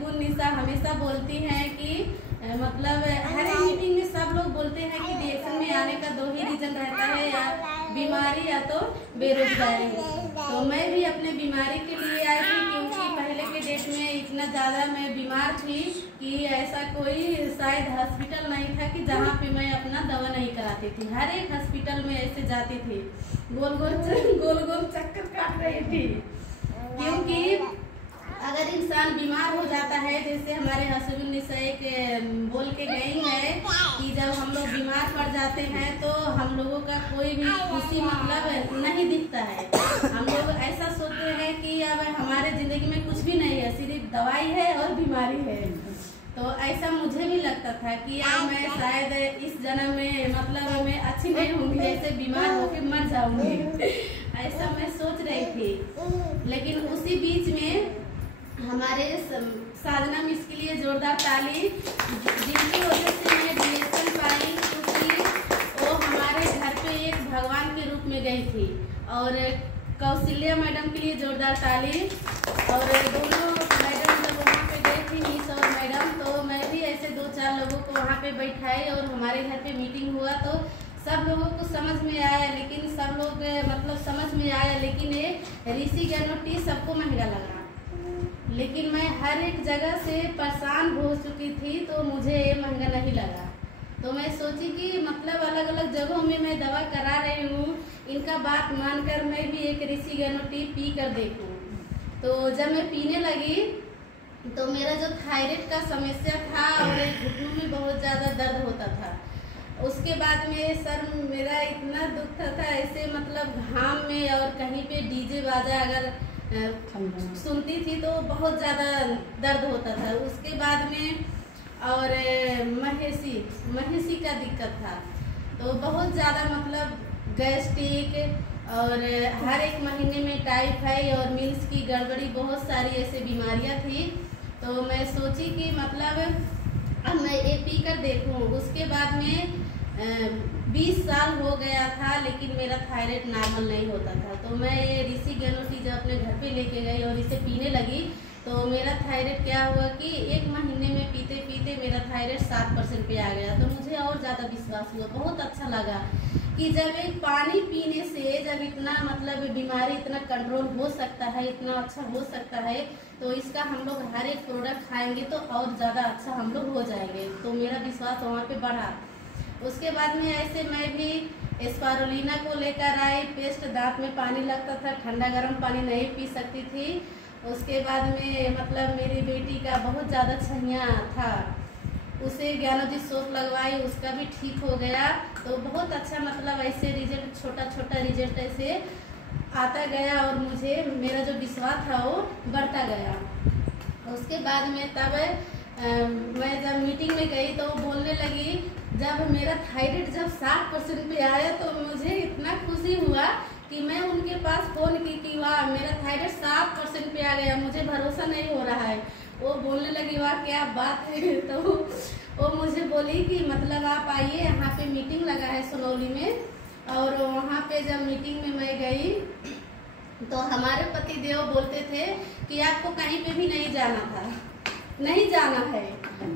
हसीबुन्निसा हमेशा बोलती हैं कि मतलब हर एक मीटिंग में सब लोग बोलते हैं कि रिएक्शन में आने का दो ही रीजन रहता है, या बीमारी या तो बेरोजगारी। तो मैं भी अपने बीमारी के लिए आई थी, क्योंकि पहले के डेट में इतना ज़्यादा मैं बीमार थी कि ऐसा कोई शायद हॉस्पिटल नहीं था कि जहाँ पे मैं अपना दवा नहीं कराती थी। हर एक हॉस्पिटल में ऐसे जाती थी, गोल गोल चक्कर काट रही थी। क्योंकि अगर इंसान बीमार हो जाता है, जैसे हमारे हसीबुन्निसा एक बोल के गई है कि जब हम लोग बीमार पड़ जाते हैं तो हम लोगों का कोई भी खुशी मतलब नहीं दिखता है। हम लोग ऐसा सोचते हैं कि अब हमारे जिंदगी में कुछ भी नहीं है, सिर्फ दवाई है और बीमारी है। तो ऐसा मुझे भी लगता था कि अब मैं शायद इस जन्म में मतलब मैं अच्छी नहीं होंगी, ऐसे बीमार होकर मर जाऊंगी, ऐसा मैं सोच रही थी। लेकिन उसी बीच में हमारे साधना मिस के लिए जोरदार ताली, जिनकी वजह से मैं रिएक्शन पाई, क्योंकि वो हमारे घर पे एक भगवान के रूप में गई थी। और कौशल्या मैडम के लिए जोरदार ताली। और दोनों मैडम जब वहाँ पे गई थी, मिस और मैडम, तो मैं भी ऐसे 2-4 लोगों को वहाँ पे बैठाई और हमारे घर पे मीटिंग हुआ। तो सब लोगों को समझ में आया, लेकिन सब लोग मतलब समझ में आया, लेकिन ये ऋषि गैनो टी सबको महंगा लगा। लेकिन मैं हर एक जगह से परेशान हो चुकी थी, तो मुझे ये महंगा नहीं लगा। तो मैं सोची कि मतलब अलग अलग जगहों में मैं दवा करा रही हूँ, इनका बात मानकर मैं भी एक ऋषि गैनो टी पी कर देखूँ। तो जब मैं पीने लगी तो मेरा जो थायराइड का समस्या था और घुटनों में बहुत ज़्यादा दर्द होता था। उसके बाद में सर मेरा इतना दुखता था, ऐसे मतलब घाम में और कहीं पे डीजे बाजा अगर सुनती थी तो बहुत ज़्यादा दर्द होता था। उसके बाद में और महेशी का दिक्कत था, तो बहुत ज़्यादा मतलब गैस्ट्रिक और हर एक महीने में टाइफाइड और मील्स की गड़बड़ी, बहुत सारी ऐसे बीमारियां थी। तो मैं सोची कि मतलब अब मैं ये पी कर देखूँ। उसके बाद में 20 साल हो गया था, लेकिन मेरा थायराइड नॉर्मल नहीं होता था। तो मैं ये ऋषि गैनो टी जब अपने घर पे लेके गई और इसे पीने लगी, तो मेरा थायराइड क्या हुआ कि 1 महीने में पीते पीते मेरा थायराइड 7% पे आ गया। तो मुझे और ज़्यादा विश्वास हुआ, बहुत अच्छा लगा कि जब एक पानी पीने से जब इतना मतलब बीमारी इतना कंट्रोल हो सकता है, इतना अच्छा हो सकता है, तो इसका हम लोग हर एक प्रोडक्ट खाएंगे तो और ज़्यादा अच्छा हम लोग हो जाएंगे। तो मेरा विश्वास वहाँ पे बढ़ा। उसके बाद में ऐसे मैं भी स्पारुलिना को लेकर आई। पेस्ट, दांत में पानी लगता था, ठंडा गर्म पानी नहीं पी सकती थी। उसके बाद में मतलब मेरी बेटी का बहुत ज़्यादा छहिया था, उसे ज्ञानोदी सोप लगवाई, उसका भी ठीक हो गया। तो बहुत अच्छा मतलब ऐसे रिजल्ट, छोटा छोटा रिजल्ट ऐसे आता गया और मुझे मेरा जो विश्वास था वो बढ़ता गया। उसके बाद में तब मैं जब मीटिंग में गई तो बोलने लगी, जब मेरा थायराइड जब 7% पे आया तो मुझे इतना खुशी हुआ कि मैं उनके पास फोन की कि वाह मेरा थायराइड 7% पे आ गया, मुझे भरोसा नहीं हो रहा है। वो बोलने लगी वाह क्या बात है। तो वो मुझे बोली कि मतलब आप आइए, यहाँ पे मीटिंग लगा है सुनौली में। और वहाँ पे जब मीटिंग में मैं गई तो हमारे पति देव बोलते थे कि आपको कहीं पे भी नहीं जाना था, नहीं जाना है।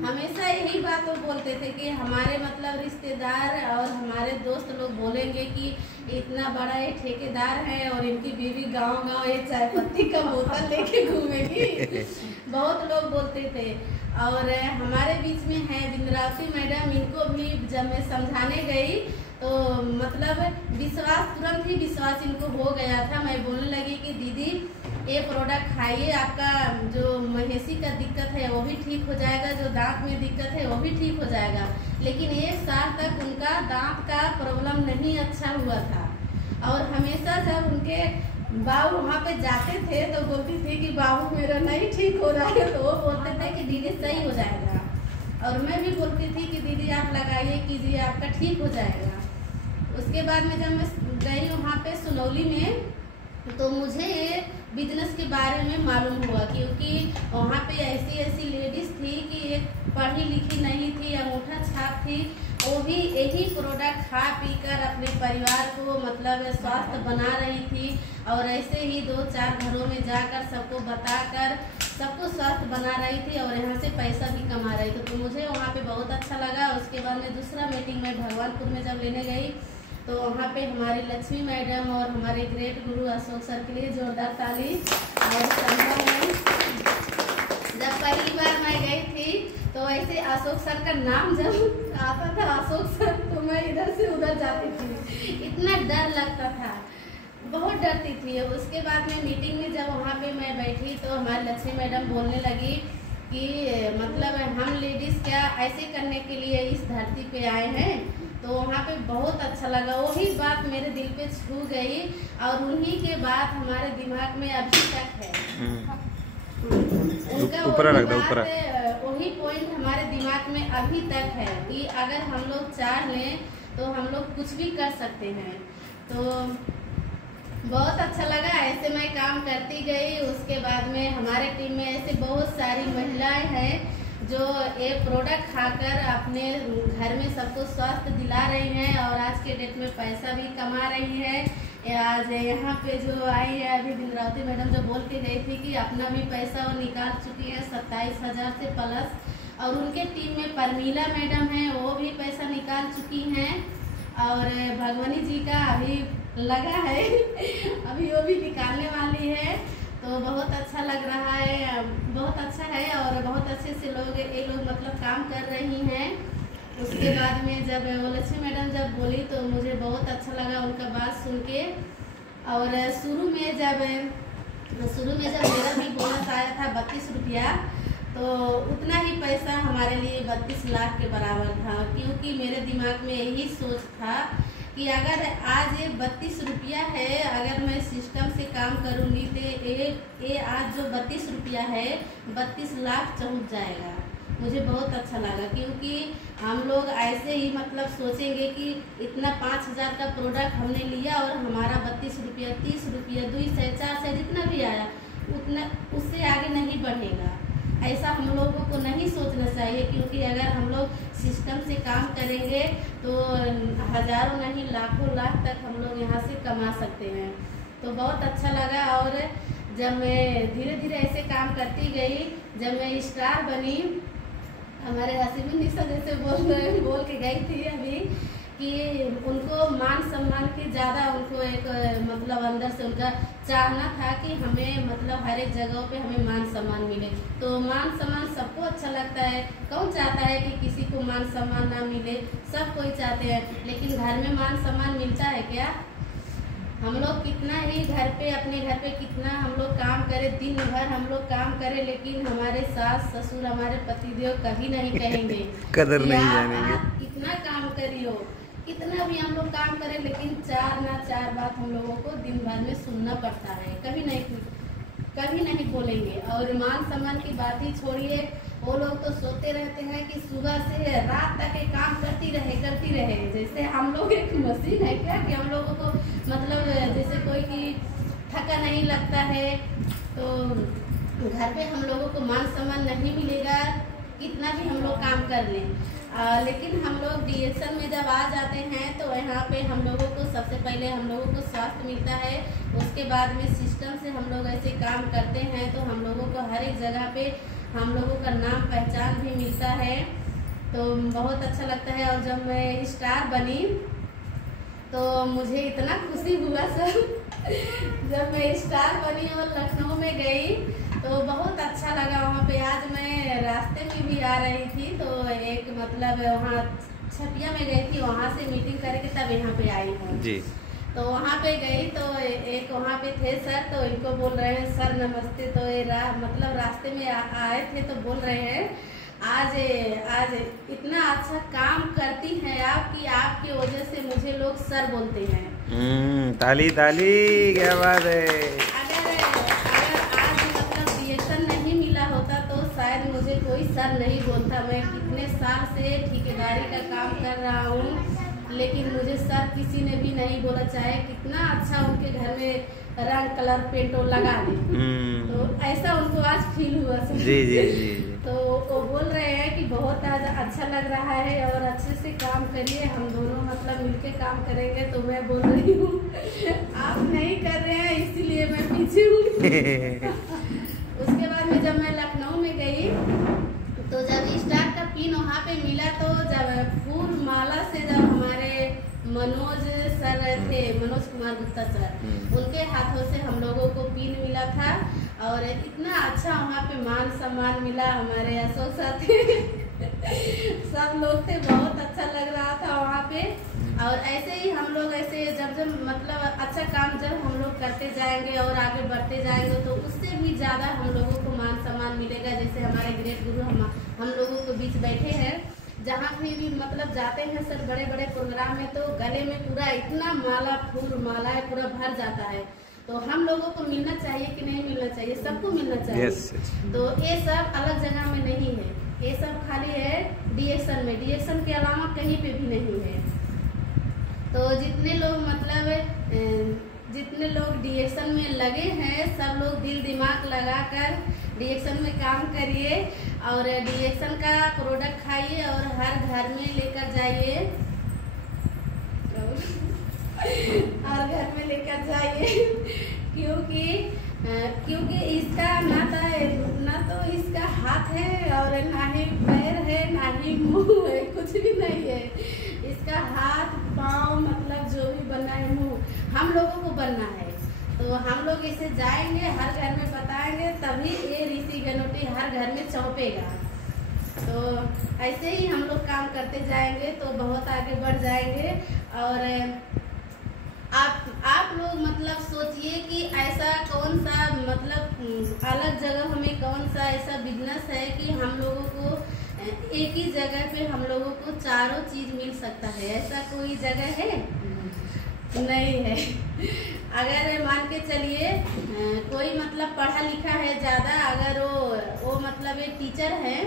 हमेशा यही बात वो बोलते थे कि हमारे मतलब रिश्तेदार और हमारे दोस्त लोग बोलेंगे कि इतना बड़ा ये ठेकेदार है और इनकी बीवी गांव-गांव ये चाय पत्ती का बोतल लेके घूमेगी। बहुत लोग बोलते थे। और हमारे बीच में है बिंद्रावती मैडम, इनको भी जब मैं समझाने गई तो मतलब विश्वास, तुरंत ही विश्वास इनको हो गया था। मैं बोलने लगी कि दीदी ये प्रोडक्ट खाइए, आपका जो महेशी का दिक्कत है वो भी ठीक हो जाएगा, जो दांत में दिक्कत है वो भी ठीक हो जाएगा। लेकिन 1 साल तक उनका दांत का प्रॉब्लम नहीं अच्छा हुआ था। और हमेशा जब उनके बाबू वहाँ पे जाते थे तो बोलती थी कि बाबू मेरा नहीं ठीक हो रहा है, तो वो बोलते थे कि दीदी सही हो जाएगा। और मैं भी बोलती थी कि दीदी आप लगाइए कीजिए, आपका ठीक हो जाएगा। उसके बाद में जब मैं गई वहाँ पे सुनौली में तो मुझे बिजनेस के बारे में मालूम हुआ, क्योंकि वहाँ पे ऐसी ऐसी लेडीज थी कि एक पढ़ी लिखी नहीं थी, अंगूठा छाप थी, वो भी यही प्रोडक्ट खा पी कर अपने परिवार को मतलब स्वास्थ्य बना रही थी, और ऐसे ही 2-4 घरों में जाकर सबको बताकर सबको स्वास्थ्य बना रही थी और यहाँ से पैसा भी कमा रही थी। तो मुझे वहाँ पे बहुत अच्छा लगा। उसके बाद में दूसरा मीटिंग में भगवानपुर में जब लेने गई तो वहाँ पे हमारी लक्ष्मी मैडम और हमारे ग्रेट गुरु अशोक सर के लिए जोरदार ताली। और संभव में जब पहली बार मैं गई थी तो ऐसे अशोक सर का नाम जब आता था अशोक सर, तो मैं इधर से उधर जाती थी, इतना डर लगता था, बहुत डरती थी। उसके बाद में मीटिंग में जब वहाँ पे मैं बैठी तो हमारी लक्ष्मी मैडम बोलने लगी कि मतलब हम लेडीज़ क्या ऐसे करने के लिए इस धरती पे आए हैं। तो वहाँ पे बहुत अच्छा लगा, वही बात मेरे दिल पे छू गई और उन्हीं के बात हमारे दिमाग में अभी तक है। उनका वही पॉइंट हमारे दिमाग में अभी तक है कि अगर हम लोग चाह लें तो हम लोग कुछ भी कर सकते हैं। तो बहुत अच्छा लगा, ऐसे मैं काम करती गई। उसके बाद में हमारे टीम में ऐसे बहुत सारी महिलाएं हैं जो ये प्रोडक्ट खाकर अपने घर में सबको स्वास्थ्य दिला रही हैं और आज के डेट में पैसा भी कमा रही है। आज यहाँ पे जो आई है अभी बिंद्रावती मैडम जो बोल के गई थी कि अपना भी पैसा वो निकाल चुकी है 27,000 से प्लस, और उनके टीम में परमीला मैडम है वो भी पैसा निकाल चुकी हैं, और भगवानी जी का अभी लगा है अभी वो भी निकालने वाली है। तो बहुत अच्छा लग रहा है, बहुत अच्छा है और बहुत अच्छे से ये लोग मतलब काम कर रही हैं। उसके बाद में जब वो लक्ष्मी मैडम जब बोली तो मुझे बहुत अच्छा लगा उनका बात सुन के। और शुरू में जब मेरा भी बोनस आया था 32 रुपया, तो उतना ही पैसा हमारे लिए 32 लाख के बराबर था, क्योंकि मेरे दिमाग में यही सोच था कि अगर आज ये 32 रुपया है, अगर मैं सिस्टम से काम करूँगी तो ये आज जो 32 रुपया है 32 लाख पहुँच जाएगा। मुझे बहुत अच्छा लगा, क्योंकि हम लोग ऐसे ही मतलब सोचेंगे कि इतना 5,000 का प्रोडक्ट हमने लिया और हमारा 32 रुपया 30 रुपया 200 400 जितना भी आया उतना उससे आगे नहीं बढ़ेगा। ऐसा हम लोगों को नहीं सोचना चाहिए, क्योंकि अगर हम लोग सिस्टम से काम करेंगे तो हजारों नहीं लाखों लाख तक हम लोग यहाँ से कमा सकते हैं। तो बहुत अच्छा लगा। और जब मैं धीरे धीरे ऐसे काम करती गई, जब मैं स्टार बनी, हमारे हसीबुन निशा जैसे बोल के गई थी अभी कि उनको मान सम्मान की ज़्यादा उनको एक मतलब अंदर से उनका चाहना था कि हमें मतलब हर एक जगहों पे हमें मान सम्मान मिले। तो मान सम्मान सबको अच्छा लगता है, कौन चाहता है कि किसी को मान सम्मान ना मिले, सब कोई चाहते हैं। लेकिन घर में मान सम्मान मिलता है क्या? हम लोग कितना ही घर पे अपने घर पे कितना हम लोग काम करें, दिन भर हम लोग काम करें, लेकिन हमारे सास ससुर हमारे पतिदेव कभी नहीं कहेंगे कदर नहीं जानेंगे। कितना काम करियो, कितना भी हम लोग काम करें, लेकिन 4 ना 4 बात हम लोगों को दिन भर में सुनना पड़ता है, कभी नहीं बोलेंगे। और मान सम्मान की बात ही छोड़िए, वो लोग तो सोते रहते हैं कि सुबह से रात तक ये काम करती रहे। जैसे हम लोग एक मशीन है क्या कि हम लोगों को मतलब जैसे कोई की थका नहीं लगता है। तो घर पे हम लोगों को मान सम्मान नहीं मिलेगा कितना भी हम लोग काम कर लें। लेकिन हम लोग डीएक्शन में जब आ जाते हैं तो यहाँ पे हम लोगों को सबसे पहले हम लोगों को स्वास्थ्य मिलता है, उसके बाद में सिस्टम से हम लोग ऐसे काम करते हैं तो हम लोगों को हर एक जगह पे हम लोगों का नाम पहचान भी मिलता है। तो बहुत अच्छा लगता है। और जब मैं स्टार बनी तो मुझे इतना खुशी हुआ सर जब मैं स्टार बनी और लखनऊ में गई तो बहुत अच्छा लगा वहाँ पे। आज मैं रास्ते में भी आ रही थी तो एक मतलब वहाँ छपिया में गई थी, वहाँ से मीटिंग करके तब यहाँ पे आई हूँ जी। तो वहाँ पे गई तो एक वहाँ पे थे सर, तो इनको बोल रहे हैं सर नमस्ते। तो ये मतलब रास्ते में आए थे तो बोल रहे हैं आज इतना अच्छा काम करती हैं आप कि आपकी वजह से मुझे लोग सर बोलते हैं। ताली क्या बात है। अगर आज मतलब रिएक्शन नहीं मिला होता तो शायद मुझे कोई सर नहीं बोलता। मैं कितने साल से ठेकेदारी का काम कर रहा हूँ, लेकिन मुझे सर किसी ने भी नहीं बोला। चाहे कितना अच्छा उनके घर में रंग कलर पेंट लगा दे। तो ऐसा उनको आज फील हुआ सब। जी जी जी। तो वो बोल रहे हैं कि बहुत आज अच्छा लग रहा है और अच्छे से काम करिए, हम दोनों मतलब मिलके काम करेंगे। तो मैं बोल रही हूँ आप नहीं कर रहे हैं इसीलिए मैं पीछे हूँ। उसके बाद में जब मैं लखनऊ में गई तो जब स्टार का पिन वहाँ पे मिला, तो जब फूल माला से जब हमारे मनोज सर थे, मनोज कुमार गुप्ता सर, उनके हाथों से हम लोगों को पिन मिला था और इतना अच्छा वहाँ पे मान सम्मान मिला। हमारे अशोक सर थे सब लोग थे, बहुत अच्छा लग रहा था वहाँ पे। और ऐसे ही हम लोग ऐसे जब जब मतलब अच्छा काम जब हम लोग करते जाएंगे और आगे बढ़ते जाएंगे तो उससे भी ज़्यादा हम लोगों को मान सम्मान मिलेगा। जैसे हमारे ग्रेट गुरु हम लोगों के बीच बैठे हैं, जहाँ भी मतलब जाते हैं सर बड़े बड़े प्रोग्राम में, तो गले में पूरा इतना माला फूल माला है पूरा भर जाता है। तो हम लोगों को मिलना चाहिए कि नहीं मिलना चाहिए, सबको मिलना चाहिए। yes, yes. तो ये सब अलग जगह में नहीं है, ये सब खाली है डीएक्शन में, डीएक्शन के अलावा कहीं पे भी नहीं है। तो जितने लोग मतलब जितने लोग डीएक्शन में लगे हैं सब लोग दिल दिमाग लगाकर डीएक्शन में काम करिए और डीएक्शन का प्रोडक्ट खाइए और हर घर में लेकर जाइए हर घर में लेकर जाइए क्योंकि इसका ना तो इसका हाथ है और ना ही पैर है ना ही मुंह है, कुछ भी नहीं है। इसका हाथ पाँव मतलब जो भी बनना है मुंह हम लोगों को बनना है। तो हम लोग इसे जाएंगे हर घर में बताएंगे, तभी ये ऋषि गणोटी हर घर में चौंपेगा। तो ऐसे ही हम लोग काम करते जाएंगे तो बहुत आगे बढ़ जाएंगे। और आप लोग मतलब सोचिए कि ऐसा कौन सा मतलब अलग जगह हमें कौन सा ऐसा बिजनेस है कि हम लोगों को एक ही जगह पे हम लोगों को चारों चीज मिल सकता है। ऐसा कोई जगह है? नहीं है। अगर मान के चलिए कोई मतलब पढ़ा लिखा है ज्यादा, अगर वो मतलब एक टीचर है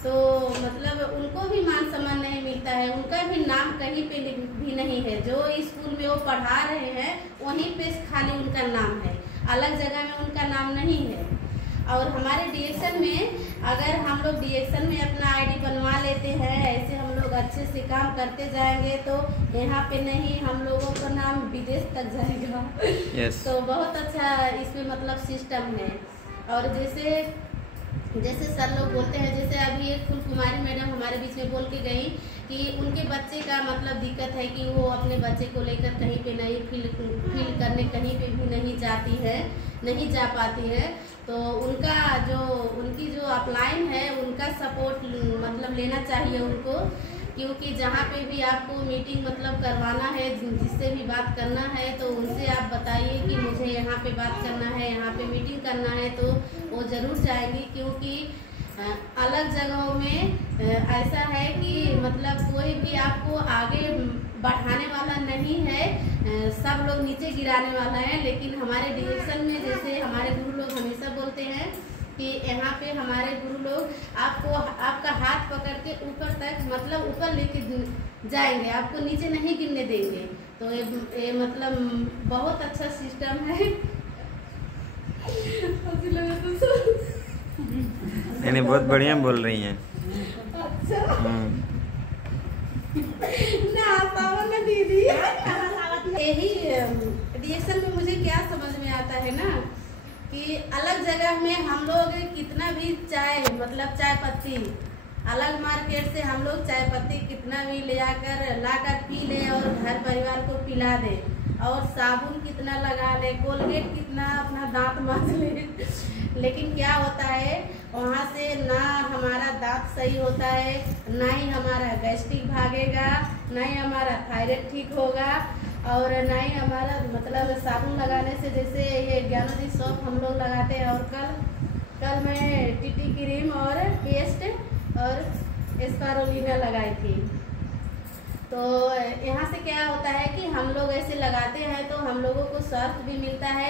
तो मतलब उनको भी मान सम्मान नहीं मिलता है, उनका भी नाम कहीं पे भी नहीं है। जो स्कूल में वो पढ़ा रहे हैं वहीं पे खाली उनका नाम है, अलग जगह में उनका नाम नहीं है। और हमारे डीएक्शन में अगर हम लोग डीएक्शन में अपना आईडी बनवा लेते हैं, ऐसे हम लोग अच्छे से काम करते जाएंगे तो यहाँ पे नहीं हम लोगों का नाम विदेश तक जाएगा। yes. तो बहुत अच्छा इसमें मतलब सिस्टम है। और जैसे सर लोग बोलते हैं, जैसे अभी एक फूल कुमारी मैडम हमारे बीच में बोल के गई कि उनके बच्चे का मतलब दिक्कत है कि वो अपने बच्चे को लेकर कहीं पे नहीं फील करने कहीं पे भी नहीं जा पाती है। तो उनकी जो अपलाइन है उनका सपोर्ट मतलब लेना चाहिए उनको, क्योंकि जहाँ पे भी आपको मीटिंग मतलब करवाना है, जिससे भी बात करना है तो उनसे आप बताइए कि मुझे यहाँ पे बात करना है, यहाँ पे मीटिंग करना है, तो वो ज़रूर जाएंगी। क्योंकि अलग जगहों में ऐसा है कि मतलब कोई भी आपको आगे बढ़ाने वाला नहीं है, सब लोग नीचे गिराने वाला है। लेकिन हमारे डीएक्शन में जैसे हमारे गुरु लोग हमेशा बोलते हैं कि यहाँ पे हमारे गुरु लोग आपका हाथ पकड़ के ऊपर तक मतलब ऊपर लेके जाएंगे, आपको नीचे नहीं गिरने देंगे। तो ये मतलब बहुत अच्छा सिस्टम है। नहीं बहुत बढ़िया बोल रही हैं। अच्छा ना दीदी, यही डीएक्शन में मुझे क्या समझ में आता है ना कि अलग जगह में हम लोग कितना भी चाय मतलब चाय पत्ती अलग मार्केट से हम लोग चाय पत्ती कितना भी लाकर पी ले और घर परिवार को पिला दे, और साबुन कितना लगा ले, कोलगेट कितना अपना दांत मांज ले, लेकिन क्या होता है वहाँ से ना हमारा दांत सही होता है, ना ही हमारा गैस्ट्रिक भागेगा, ना ही हमारा थायराइड ठीक होगा, और ना ही हमारा मतलब साबुन लगाने से जैसे ये ज्ञानोदी सॉप हम लोग लगाते हैं। और कल मैं टीटी क्रीम और पेस्ट और स्पारुलिना लगाई थी। तो यहाँ से क्या होता है कि हम लोग ऐसे लगाते हैं तो हम लोगों को स्वास्थ्य भी मिलता है।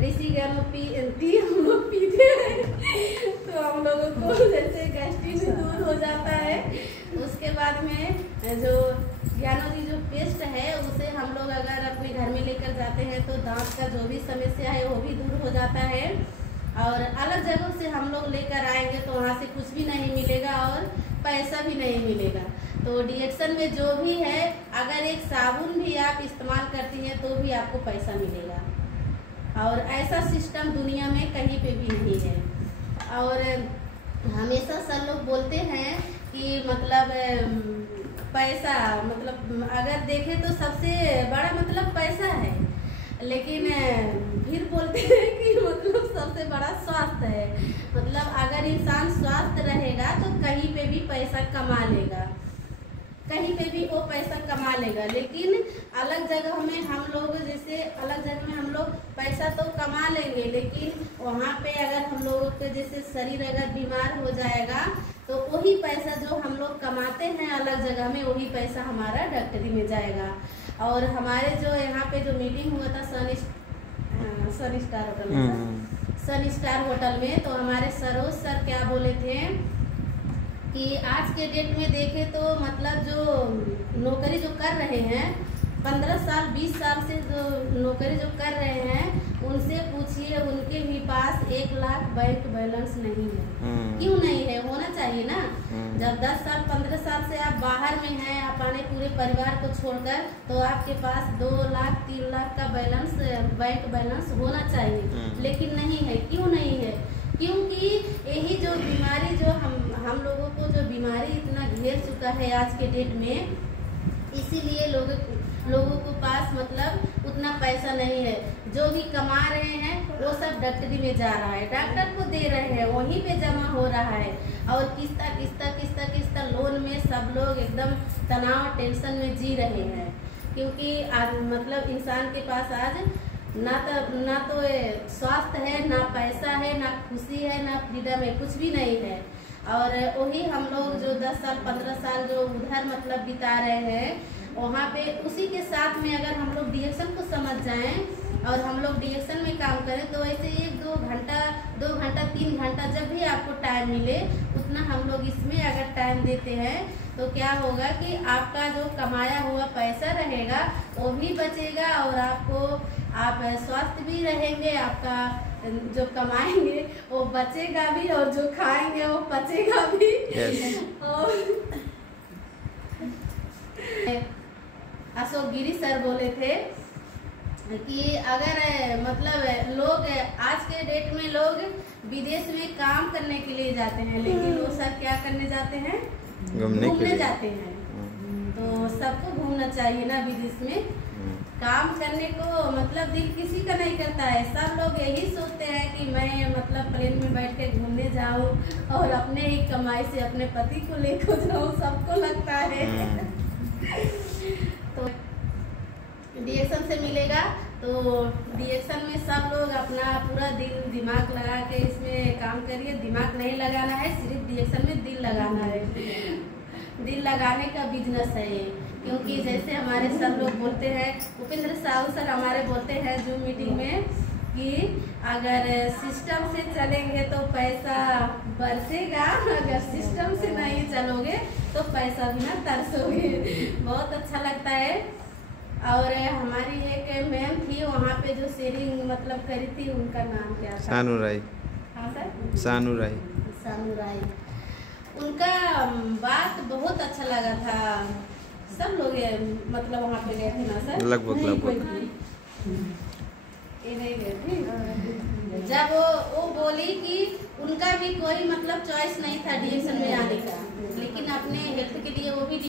ऋषि गणोटी हम लोग पीते हैं तो हम लोगों को जैसे गैस्ट्रिक भी दूर हो जाता है। उसके बाद में जो ज्ञानोदी जो पेस्ट है उसे हम लोग अगर अपने घर में लेकर जाते हैं तो दांत का जो भी समस्या है वो भी दूर हो जाता है। और अलग जगह से हम लोग लेकर आएंगे तो वहाँ से कुछ भी नहीं मिलेगा और पैसा भी नहीं मिलेगा। तो डीएक्सन में जो भी है, अगर एक साबुन भी आप इस्तेमाल करती हैं तो भी आपको पैसा मिलेगा। और ऐसा सिस्टम दुनिया में कहीं पे भी नहीं है। और हमेशा सर लोग बोलते हैं कि मतलब पैसा, मतलब अगर देखें तो सबसे बड़ा मतलब पैसा है, लेकिन फिर बोलते हैं कि मतलब सबसे बड़ा स्वास्थ्य है। मतलब अगर इंसान स्वस्थ रहेगा तो कहीं पे भी पैसा कमा लेगा, कहीं पे भी वो पैसा कमा लेगा। लेकिन अलग जगह में हम लोग, जैसे अलग जगह में हम लोग पैसा तो कमा लेंगे, लेकिन वहाँ पे अगर हम लोगों के जैसे शरीर अगर बीमार हो जाएगा तो वही पैसा जो हम लोग कमाते हैं अलग जगह में, वही पैसा हमारा डॉक्टरी में जाएगा। और हमारे जो यहाँ पे जो मीटिंग हुआ था सन स्टार होटल में, सन स्टार होटल में, तो हमारे सरोज सर क्या बोले थे कि आज के डेट में देखें तो मतलब जो नौकरी जो कर रहे हैं 15 साल 20 साल से जो नौकरी जो कर रहे हैं उनसे पूछिए, उनके भी पास 1 लाख बैंक बैलेंस नहीं है। क्यों नहीं है? होना चाहिए ना। जब 10 साल 15 साल से आप बाहर में हैं, अपने पूरे परिवार को छोड़कर, तो आपके पास 2 लाख 3 लाख का बैलेंस, बैंक बैलेंस होना चाहिए। लेकिन नहीं है। क्यों नहीं है? क्योंकि यही जो बीमारी जो हम लोगों को जो बीमारी इतना घेर चुका है आज के डेट में, इसीलिए लोगों को पास मतलब उतना पैसा नहीं है। जो भी कमा रहे हैं वो सब डॉक्टरी में जा रहा है, डॉक्टर को दे रहे हैं, वहीं पे जमा हो रहा है। और किस्ता लोन में सब लोग एकदम तनाव टेंशन में जी रहे हैं। क्योंकि आज मतलब इंसान के पास आज ना तो स्वास्थ्य है, ना पैसा है, ना खुशी है, ना फ्रीडम है, कुछ भी नहीं है। और वही हम लोग जो 10 साल 15 साल जो उधर मतलब बिता रहे हैं, वहाँ पे उसी के साथ में अगर हम लोग डीएक्सन को समझ जाएं और हम लोग डीएक्सन में काम करें तो ऐसे 1-2 घंटा 3 घंटा जब भी आपको टाइम मिले उतना हम लोग इसमें अगर टाइम देते हैं तो क्या होगा कि आपका जो कमाया हुआ पैसा रहेगा वो भी बचेगा और आप स्वस्थ भी रहेंगे, आपका जो कमाएंगे वो बचेगा भी और जो खाएंगे वो पचेगा भी। और अशोक गिरी सर बोले थे कि अगर मतलब लोग आज के डेट में लोग विदेश में काम करने के लिए जाते हैं, लेकिन वो सर क्या करने जाते हैं? घूमने जाते हैं। तो सबको घूमना चाहिए ना विदेश में। काम करने को मतलब दिल किसी का नहीं करता है। सब लोग यही सोचते हैं कि मैं मतलब प्लेन में बैठ के घूमने जाऊं और अपने ही कमाई से अपने पति को लेकर जाऊं, सबको लगता है। तो डीएक्सन से मिलेगा तो डीएक्सन में सब लोग अपना पूरा दिल दिमाग लगा के इसमें काम करिए। दिमाग नहीं लगाना है, सिर्फ डीएक्सन में दिल लगाना है। दिल लगाने का बिजनेस है ये। क्योंकि जैसे हमारे सर लोग बोलते हैं, उपेंद्र साहू सर हमारे बोलते हैं जूम मीटिंग में कि अगर सिस्टम से चलेंगे तो पैसा बरसेगा, अगर सिस्टम से नहीं चलोगे तो पैसा भी ना तरसोगे। बहुत अच्छा लगता है। और हमारी एक मैम थी वहाँ पे जो शेयरिंग मतलब करी थी, उनका नाम क्या था? सानू राय। हाँ सर, सानू राय। उनका बात बहुत अच्छा लगा था। सब लोग मतलब वहाँ पे गए थे ना सर? लगभग ये नहीं गए थे। जब वो बोली कि उनका भी कोई मतलब चॉइस नहीं था डीएक्सन में आने का, लेकिन अपने हेल्थ के लिए वो भी